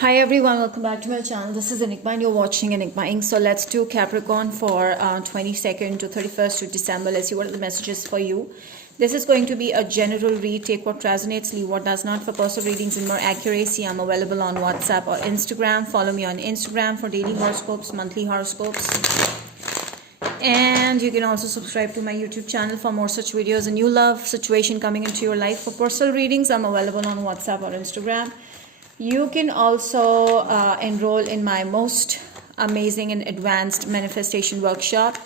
Hi everyone, welcome back to my channel. This is Enigma and you're watching Enigma Inc. So let's do Capricorn for 22nd to 31st of December. Let's see what are the messages for you. This is going to be a general read. Take what resonates, leave what does not. For personal readings and more accuracy, I'm available on WhatsApp or Instagram. Follow me on Instagram for daily horoscopes, monthly horoscopes. And you can also subscribe to my YouTube channel for more such videos. A new love situation coming into your life. For personal readings, I'm available on WhatsApp or Instagram. You can also enroll in my most amazing and advanced manifestation workshop.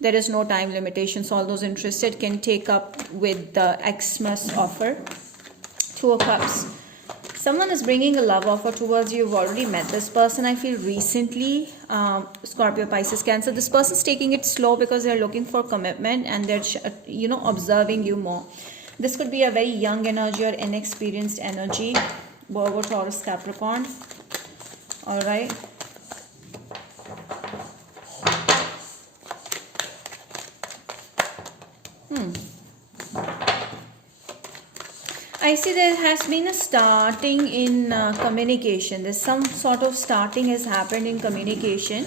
There is no time limitation, so all those interested can take up with the Xmas offer. Two of Cups. Someone is bringing a love offer towards you. You've already met this person, I feel, recently. Scorpio, Pisces, Cancer. This person's taking it slow because they're looking for commitment and they're, observing you more. This could be a very young energy or inexperienced energy. Virgo, Taurus, Capricorn. All right. I see there has been a starting in communication. There's some sort of starting has happened in communication.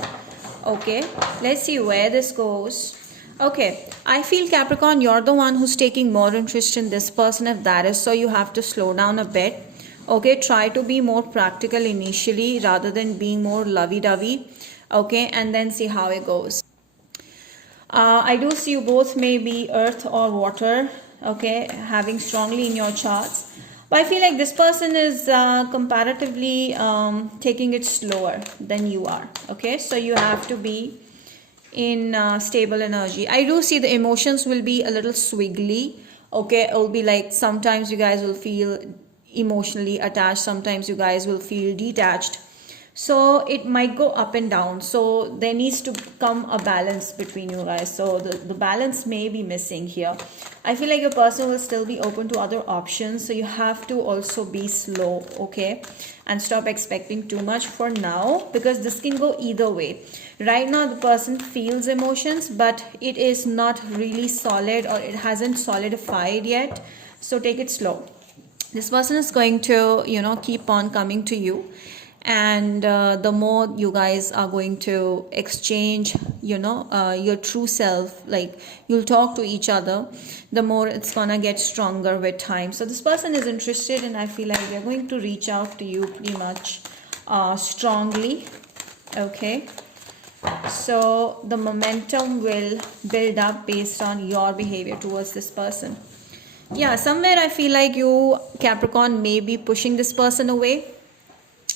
Okay, let's see where this goes. Okay, I feel Capricorn, you're the one who's taking more interest in this person. If that is so, you have to slow down a bit. Okay, try to be more practical initially rather than being more lovey-dovey. Okay, and then see how it goes. I do see you both may be earth or water. Okay, having strongly in your charts. But I feel like this person is comparatively taking it slower than you are. Okay, so you have to be in stable energy. I do see the emotions will be a little swiggly. Okay, it will be like sometimes you guys will feel emotionally attached, sometimes you guys will feel detached, so it might go up and down. So there needs to come a balance between you guys. So the balance may be missing here. I feel like your person will still be open to other options, so you have to also be slow, okay, and stop expecting too much for now, because this can go either way. Right now the person feels emotions, but it is not really solid, or it hasn't solidified yet, so take it slow. This person is going to keep on coming to you, and the more you guys are going to exchange your true self, like you'll talk to each other, the more it's gonna get stronger with time. So this person is interested, and I feel like they're going to reach out to you pretty much strongly. Okay, so the momentum will build up based on your behavior towards this person. Yeah, somewhere I feel like you, Capricorn, may be pushing this person away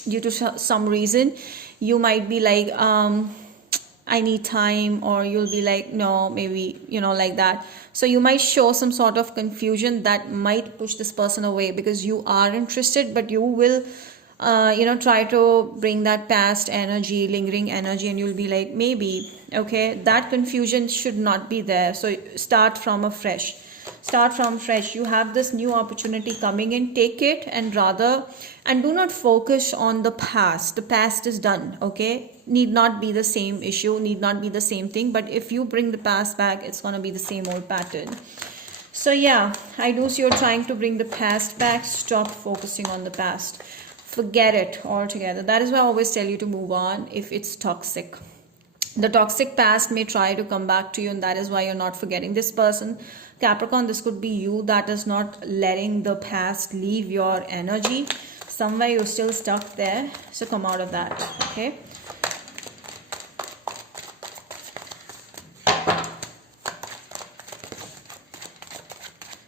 due to some reason. You might be like, I need time, or you'll be like, no, maybe, like that. So you might show some sort of confusion that might push this person away, because you are interested, but you will, try to bring that past energy, lingering energy, and you'll be like, maybe, okay, that confusion should not be there. So start from fresh. You have this new opportunity coming in, take it, and do not focus on the past. The past is done. Okay, need not be the same issue, need not be the same thing, but if you bring the past back, it's going to be the same old pattern. So yeah, I do see you're trying to bring the past back. Stop focusing on the past, forget it altogether. That is why I always tell you to move on if it's toxic. The toxic past may try to come back to you, and that is why you're not forgetting this person. Capricorn, this could be you that is not letting the past leave your energy. Somewhere you're still stuck there, so come out of that. Okay,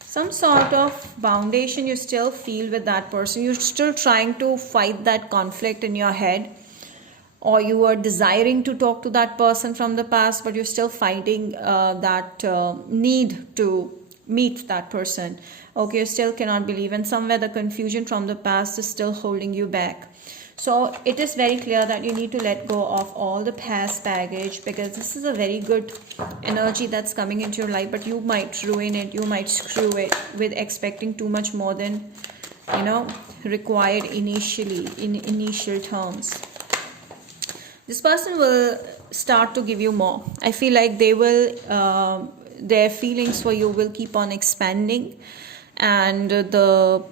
some sort of foundation you still feel with that person. You're still trying to fight that conflict in your head, or you were desiring to talk to that person from the past, but you're still fighting that need to meet that person. Okay, you still cannot believe, and somewhere the confusion from the past is still holding you back. So it is very clear that you need to let go of all the past baggage, because this is a very good energy that's coming into your life, but you might ruin it, you might screw it with expecting too much more than required initially, in initial terms. This person will start to give you more. I feel like they will their feelings for you will keep on expanding, and the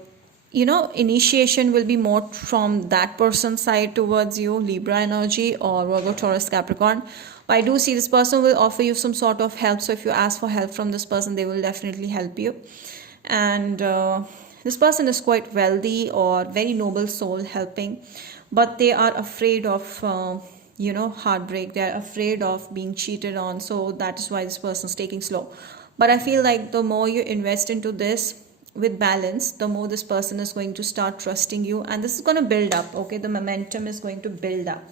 initiation will be more from that person's side towards you, Libra energy or Virgo, Taurus, Capricorn. But I do see this person will offer you some sort of help. So if you ask for help from this person, they will definitely help you. And this person is quite wealthy or very noble soul helping, but they are afraid of heartbreak. They are afraid of being cheated on. So that is why this person is taking slow. But I feel like the more you invest into this with balance, the more this person is going to start trusting you, and this is going to build up. Okay, the momentum is going to build up.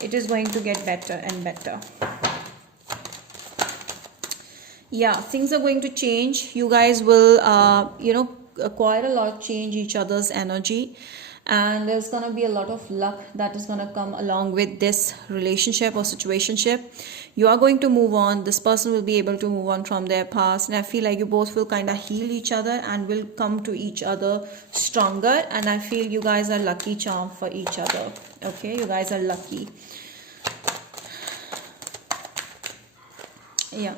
It is going to get better and better. Yeah, things are going to change. You guys will quite a lot change each other's energy, and there's going to be a lot of luck that is going to come along with this relationship or situationship. You are going to move on. This person will be able to move on from their past, and I feel like you both will kind of heal each other and will come to each other stronger. And I feel you guys are lucky charm for each other. Okay, you guys are lucky. Yeah,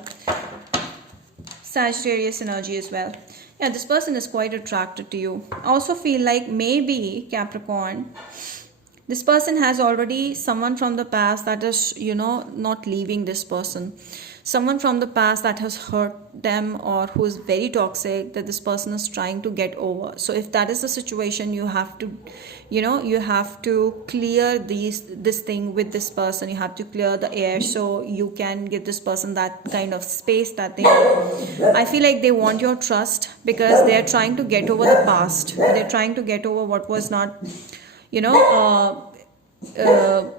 Sagittarius energy as well. Yeah, this person is quite attracted to you. I also feel like maybe Capricorn, this person has already someone from the past that is, not leaving this person. Someone from the past that has hurt them or who is very toxic, that this person is trying to get over. So if that is the situation, you have to, you have to clear this thing with this person. You have to clear the air so you can give this person that kind of space that they need. I feel like they want your trust because they are trying to get over the past. They're trying to get over what was not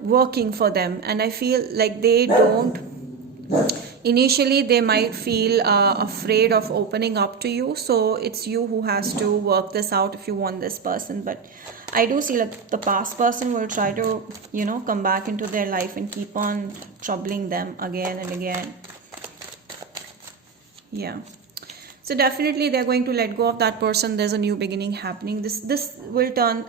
working for them, and I feel like they don't, initially they might feel afraid of opening up to you. So it's you who has to work this out if you want this person. But I do see like the past person will try to come back into their life and keep on troubling them again and again. Yeah, so definitely they're going to let go of that person. There's a new beginning happening. This will turn,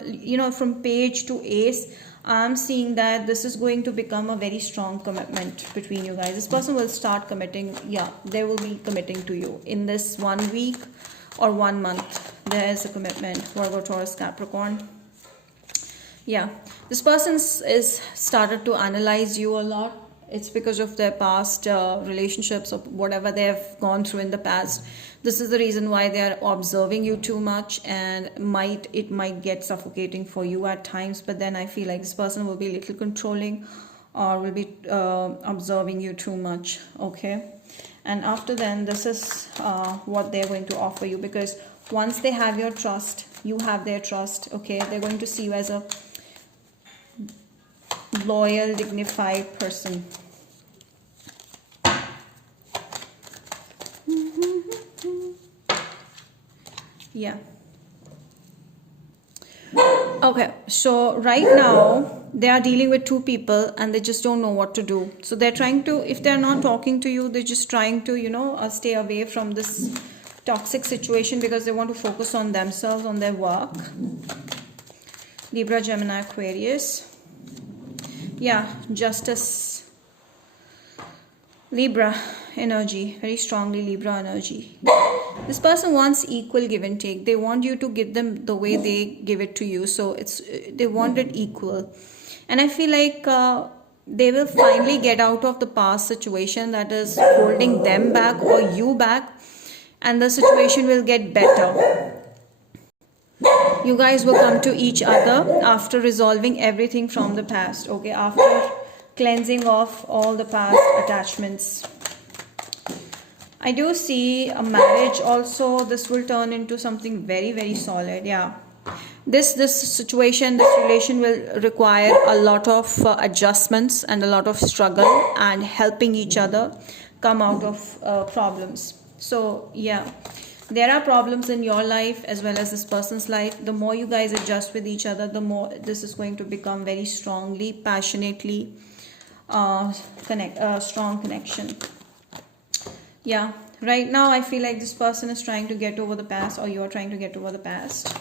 from page to ace. I'm seeing that this is going to become a very strong commitment between you guys. This person will start committing. Yeah, they will be committing to you in this 1 week or 1 month. There is a commitment. Virgo, Taurus, Capricorn. Yeah, this person is started to analyze you a lot. It's because of their past relationships or whatever they have gone through in the past. This is the reason why they are observing you too much, and it might get suffocating for you at times. But then I feel like this person will be a little controlling or will be observing you too much. Okay, and after then, this is what they're going to offer you, because once they have your trust, you have their trust. Okay, they're going to see you as a loyal, dignified person. Yeah. Okay, so right now they are dealing with two people and they just don't know what to do. So they're trying to, if they're not talking to you, they're just trying to stay away from this toxic situation because they want to focus on themselves, on their work. Libra, Gemini, Aquarius. Yeah, Justice. Libra energy, very strongly Libra energy. This person wants equal give and take. They want you to give them the way they give it to you. So they want it equal. And I feel like they will finally get out of the past situation that is holding them back or you back, and the situation will get better. You guys will come to each other after resolving everything from the past. Okay, after cleansing off all the past attachments. I do see a marriage also. This will turn into something very, very solid. Yeah, this situation, this relation will require a lot of adjustments and a lot of struggle and helping each other come out of problems. So yeah, there are problems in your life as well as this person's life. The more you guys adjust with each other, the more this is going to become very strongly, passionately strong connection. Yeah, right now I feel like this person is trying to get over the past, or you're trying to get over the past.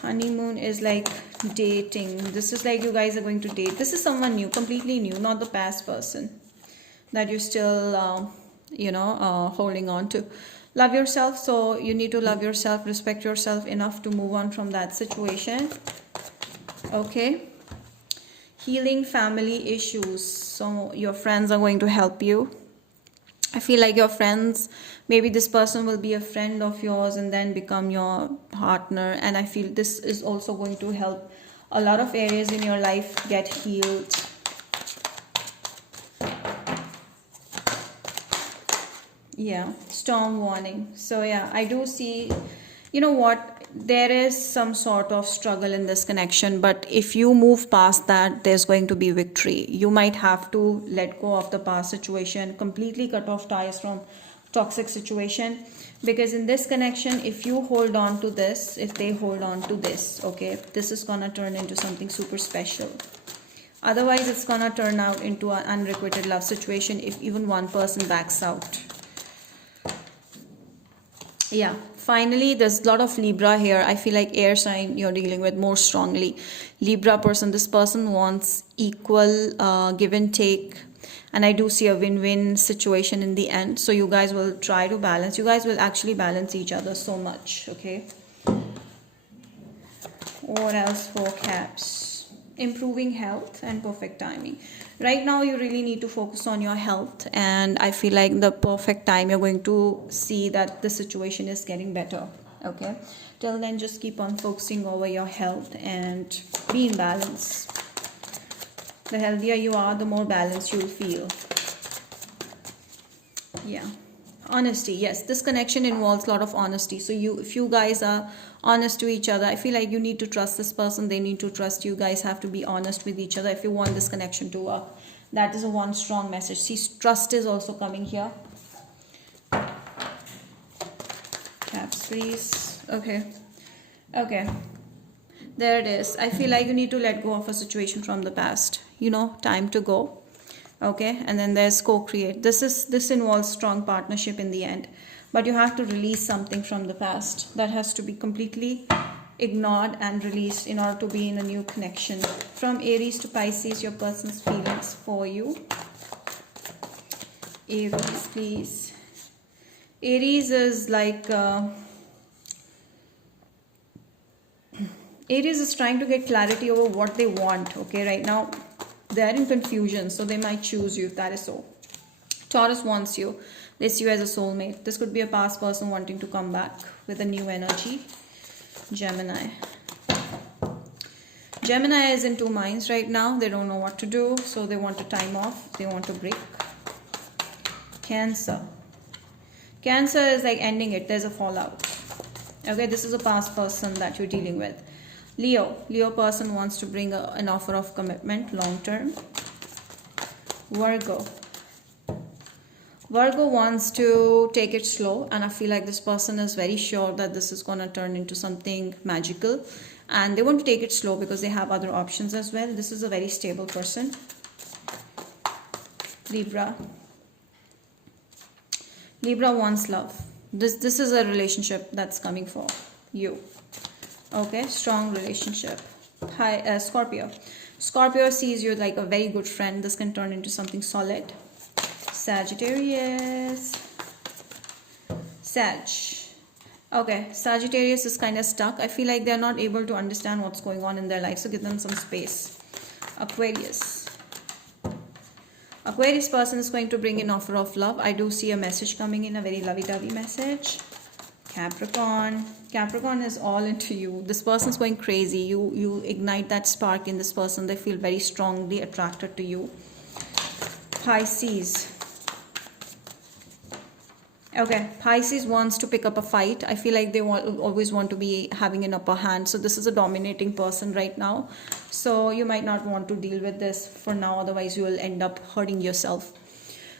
Honeymoon is like dating. This is like you guys are going to date. This is someone new, completely new, not the past person that you're still holding on to. love yourself. So you need to love yourself, respect yourself enough to move on from that situation. Okay. Healing family issues. So your friends are going to help you. I feel like your friends, maybe this person will be a friend of yours and then become your partner. And I feel this is also going to help a lot of areas in your life get healed. Yeah, storm warning. So yeah, I do see, you know what, there is some sort of struggle in this connection, but if you move past that, there's going to be victory. You might have to let go of the past situation, completely cut off ties from toxic situation, because in this connection, if you hold on to this, if they hold on to this, okay, this is gonna turn into something super special. Otherwise, it's gonna turn out into an unrequited love situation if even one person backs out. Yeah, finally, there's a lot of Libra here. I feel like air sign you're dealing with more strongly. Libra person, this person wants equal give and take. And I do see a win-win situation in the end. So you guys will try to balance. You guys will actually balance each other so much, okay? What else for Caps? Improving health and perfect timing. Right now you really need to focus on your health, and I feel like the perfect time you're going to see that the situation is getting better. Okay, till then just keep on focusing over your health and be in balance. The healthier you are, the more balance you'll feel. Yeah, honesty. Yes, this connection involves a lot of honesty. So if you guys are honest to each other, I feel like you need to trust this person, they need to trust you. Guys have to be honest with each other if you want this connection to work. That is a one strong message. See, trust is also coming here. Caps, please. Okay, there it is. I feel like you need to let go of a situation from the past, you know, time to go. Okay, and then there's co-create. This involves strong partnership in the end, but you have to release something from the past that has to be completely ignored and released in order to be in a new connection. From Aries to Pisces, your person's feelings for you. Aries, please. Aries is like Aries is trying to get clarity over what they want. Okay, right now they are in confusion, so they might choose you if that is so. Taurus wants you. They see you as a soulmate. This could be a past person wanting to come back with a new energy. Gemini. Gemini is in two minds right now. They don't know what to do, so they want to time off. They want to break. Cancer. Cancer is like ending it. There's a fallout. Okay, this is a past person that you're dealing with. Leo. Leo person wants to bring an offer of commitment long term. Virgo. Virgo wants to take it slow, and I feel like this person is very sure that this is going to turn into something magical, and they want to take it slow because they have other options as well. This is a very stable person. Libra. Libra wants love. This is a relationship that's coming for you. Okay, strong relationship. Hi, Scorpio. Scorpio sees you like a very good friend. This can turn into something solid. Sagittarius. Sag. Okay, Sagittarius is kind of stuck. I feel like they're not able to understand what's going on in their life, so give them some space. Aquarius. Aquarius person is going to bring an offer of love. I do see a message coming in, a very lovey-dovey message. Capricorn. Capricorn is all into you. This person is going crazy. You ignite that spark in this person. They feel very strongly attracted to you. Pisces. Okay, Pisces wants to pick up a fight. I feel like they always want to be having an upper hand. So this is a dominating person right now. So you might not want to deal with this for now. Otherwise, you will end up hurting yourself.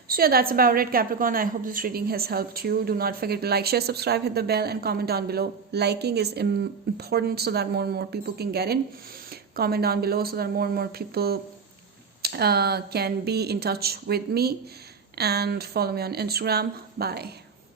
So yeah, that's about it, Capricorn. I hope this reading has helped you. Do not forget to like, share, subscribe, hit the bell, and comment down below. Liking is important so that more and more people can get in. Comment down below so that more and more people can be in touch with me. And follow me on Instagram. Bye.